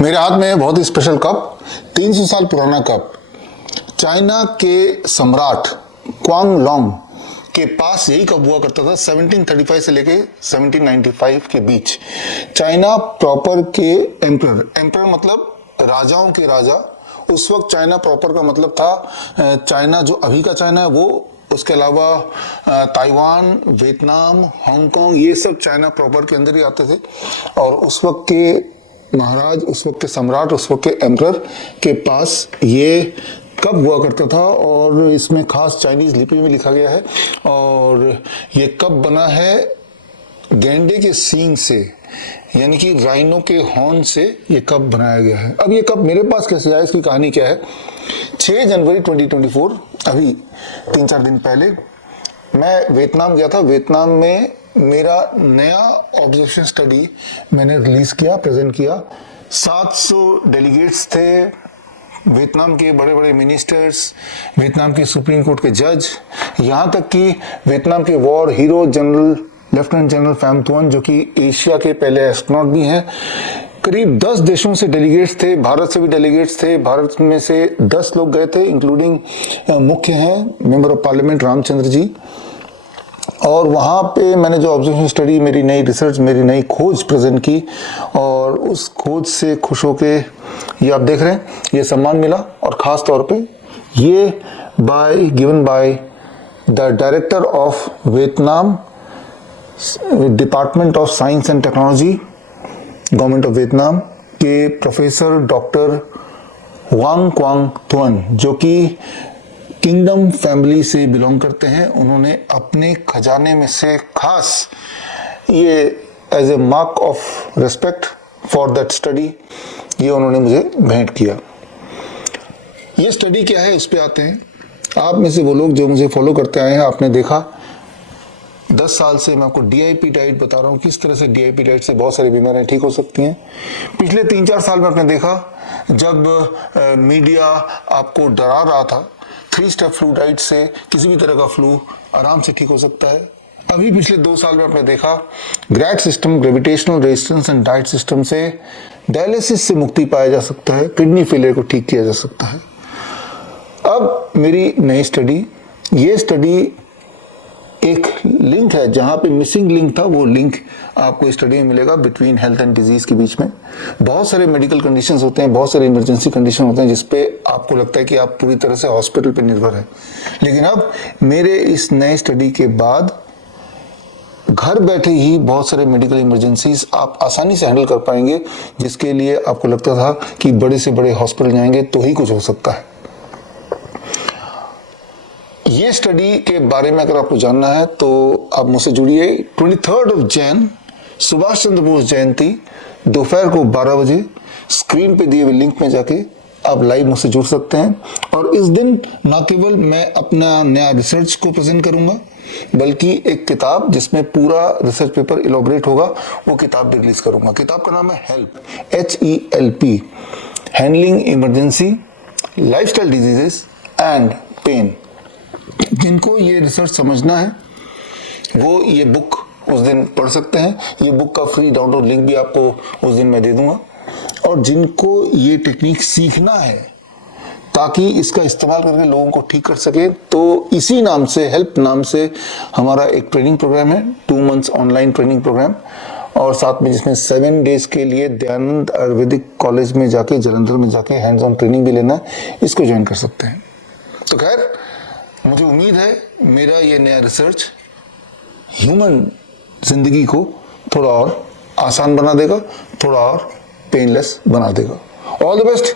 मेरे हाथ में बहुत ही स्पेशल कप, 300 साल पुराना कप। चाइना के सम्राट क्वांग लॉन्ग के पास यही कप हुआ करता था 1735 से लेके 1795 के बीच। चाइना प्रॉपर के एम्परर मतलब राजाओं के राजा। उस वक्त चाइना प्रॉपर का मतलब था चाइना जो अभी का चाइना है वो, उसके अलावा ताइवान, वियतनाम, हांगकांग, ये सब चाइना प्रॉपर के अंदर ही आते थे। और उस वक्त के महाराज, उस वक्त के सम्राट, उस वक्त के एम्परर के पास ये कप हुआ करता था और इसमें खास चाइनीज लिपि में लिखा गया है। और ये कप बना है गैंडे के सींग से, यानी कि राइनो के हॉर्न से ये कप बनाया गया है। अब ये कप मेरे पास कैसे आया, इसकी कहानी क्या है। 6 जनवरी 2024, अभी 3-4 दिन पहले मैं वियतनाम गया था। वियतनाम में मेरा नया ऑब्जर्वेशन स्टडी मैंने रिलीज किया, प्रेजेंट किया। 700 डेलीगेट्स थे, वियतनाम के बड़े बड़े मिनिस्टर्स, वियतनाम के सुप्रीम कोर्ट के जज, यहाँ तक कि वियतनाम के war hero general lieutenant general Pham Tuan, जो कि एशिया के पहले एस्ट्रोनॉट भी हैं। करीब 10 देशों से डेलीगेट्स थे, भारत से भी डेलीगेट्स थे। भारत में से 10 लोग गए थे, इंक्लूडिंग मुख्य हैं member of parliament Ramchandra ji. और वहाँ पे मैंने जो ऑब्जर्वेशन स्टडी, मेरी नई रिसर्च, मेरी नई खोज प्रेजेंट की, और उस खोज से खुश होके ये आप देख रहे हैं, ये सम्मान मिला। और ख़ास तौर पे ये given by the director of Vietnam department of science and technology, government of Vietnam के प्रोफेसर डॉक्टर वांग क्वांग तुअन, जो कि किंगडम फैमिली से बिलोंग करते हैं। उन्होंने अपने खजाने में से खास ये as a mark of respect for that study ये उन्होंने मुझे भेंट किया। ये स्टडी क्या है, उस पे आते हैं। आप में से वो लोग जो मुझे फॉलो करते आए हैं, आपने देखा 10 साल से मैं आपको DIP डाइट बता रहा हूँ, किस तरह से DIP डाइट से बहुत सारी बीमारियां ठीक हो सकती हैं। पिछले 3-4 साल में आपने देखा जब मीडिया आपको डरा रहा था 3 स्टेप फ्लू डाइट से किसी भी तरह का फ्लू आराम से ठीक हो सकता है। अभी पिछले 2 साल में आपने देखा grad system, gravitational resistance and diet system से डायलिसिस से मुक्ति पाया जा सकता है, किडनी फेलियर को ठीक किया जा सकता है। अब मेरी नई स्टडी, ये स्टडी एक लिंक है, जहां पे मिसिंग लिंक था वो लिंक आपको स्टडी में मिलेगा बिटवीन हेल्थ एंड डिजीज के बीच में। बहुत सारे मेडिकल कंडीशंस होते हैं, बहुत सारे इमरजेंसी कंडीशन होते हैं जिसपे आपको लगता है कि आप पूरी तरह से हॉस्पिटल पे निर्भर है। लेकिन अब मेरे इस नए स्टडी के बाद घर बैठे ही बहुत सारे मेडिकल इमरजेंसीज आप आसानी से हैंडल कर पाएंगे, जिसके लिए आपको लगता था कि बड़े से बड़े हॉस्पिटल जाएंगे तो ही कुछ हो सकता है। ये स्टडी के बारे में अगर आपको जानना है तो आप मुझसे जुड़िए। 23 जैन सुभाष चंद्र बोस जयंती दोपहर को 12 बजे स्क्रीन पे दिए हुए लिंक में जाके आप लाइव मुझसे जुड़ सकते हैं। और इस दिन न केवल मैं अपना नया रिसर्च को प्रेजेंट करूंगा, बल्कि एक किताब जिसमें पूरा रिसर्च पेपर इलॉबरेट होगा, वो किताब भी रिलीज करूंगा। किताब का नाम है help, HELP, handling emergency lifestyle diseases and pain. जिनको ये रिसर्च समझना है वो ये बुक उस दिन पढ़ सकते हैं। ये बुक का फ्री डाउनलोड लिंक भी आपको उस दिन मैं दे दूंगा। और जिनको ये टेक्निक सीखना है ताकि इसका इस्तेमाल करके लोगों को ठीक कर सके, तो इसी नाम से, हेल्प नाम से हमारा एक ट्रेनिंग प्रोग्राम है, 2 मंथ्स ऑनलाइन ट्रेनिंग प्रोग्राम, और साथ में जिसमें 7 डेज के लिए दयानंद आयुर्वेदिक कॉलेज में जाके, जालंधर में जाके हैंड्स ऑन ट्रेनिंग भी लेना है। इसको ज्वाइन कर सकते हैं। तो खैर, मुझे उम्मीद है मेरा ये नया रिसर्च ह्यूमन जिंदगी को थोड़ा और आसान बना देगा, थोड़ा और पेनलेस बना देगा। All the best.